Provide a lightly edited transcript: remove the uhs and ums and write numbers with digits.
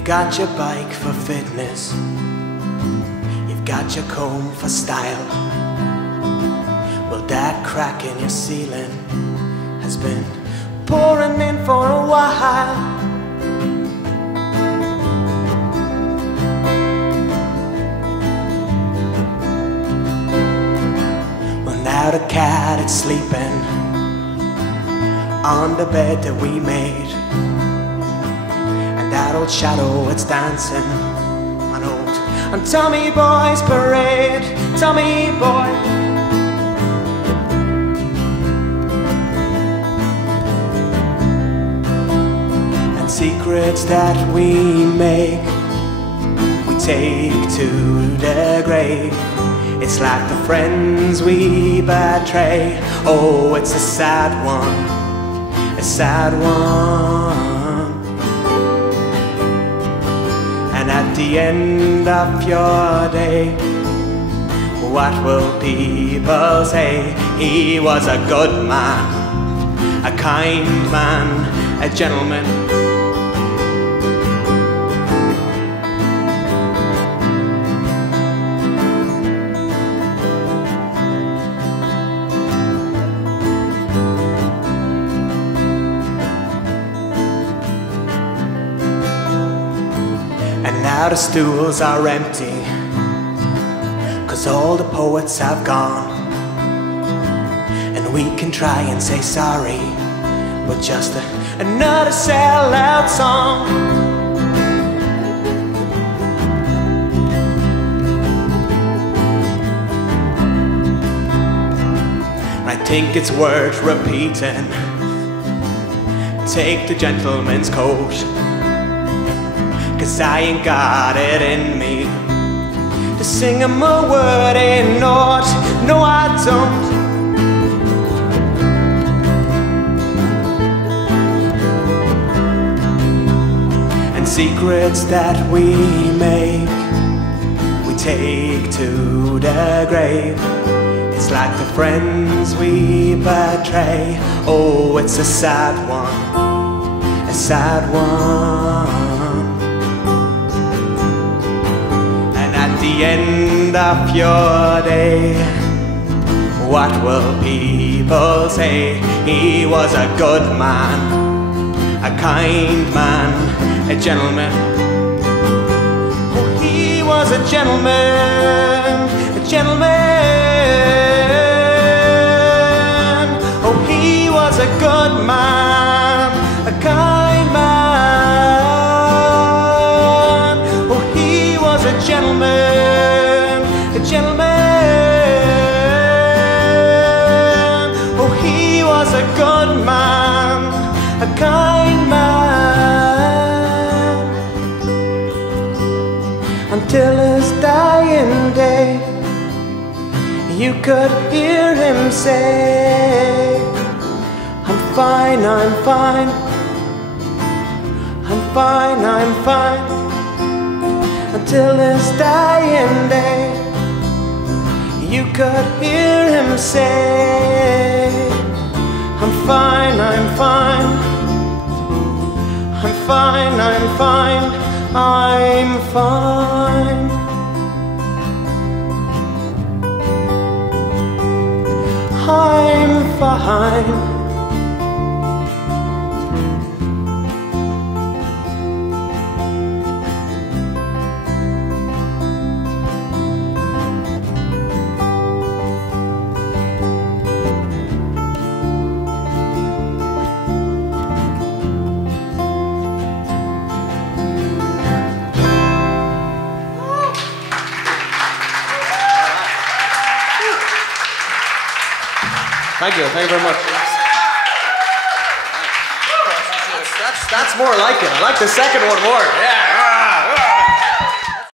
You've got your bike for fitness, you've got your comb for style. Well, that crack in your ceiling has been pouring in for a while. Well, now the cat is sleeping on the bed that we made, and that old shadow, it's dancing on Tommy Boy's parade. Tommy Boy, and secrets that we make, we take to the grave. It's like the friends we betray. Oh, it's a sad one, a sad one. And at the end of your day, what will people say? He was a good man, a kind man, a gentleman. And now the stools are empty, 'cause all the poets have gone. And we can try and say sorry, but just another sellout song. I think it's worth repeating. Take the gentleman's coat, 'cause I ain't got it in me to sing him a word in note. No, I don't. And secrets that we make, we take to the grave. It's like the friends we betray. Oh, it's a sad one, a sad one. At the end of your day, what will people say? He was a good man, a kind man, a gentleman. Oh, he was a gentleman, a gentleman. Oh, he was a good man, a kind man. Oh, he was a gentleman, a gentleman. Oh, he was a good man, a kind man. Until his dying day, you could hear him say, I'm fine, I'm fine, I'm fine, I'm fine. Until his dying day, you could hear him say, I'm fine, I'm fine, I'm fine, I'm fine, I'm fine. I'm fine. Thank you very much. That's more like it. I like the second one more. Yeah.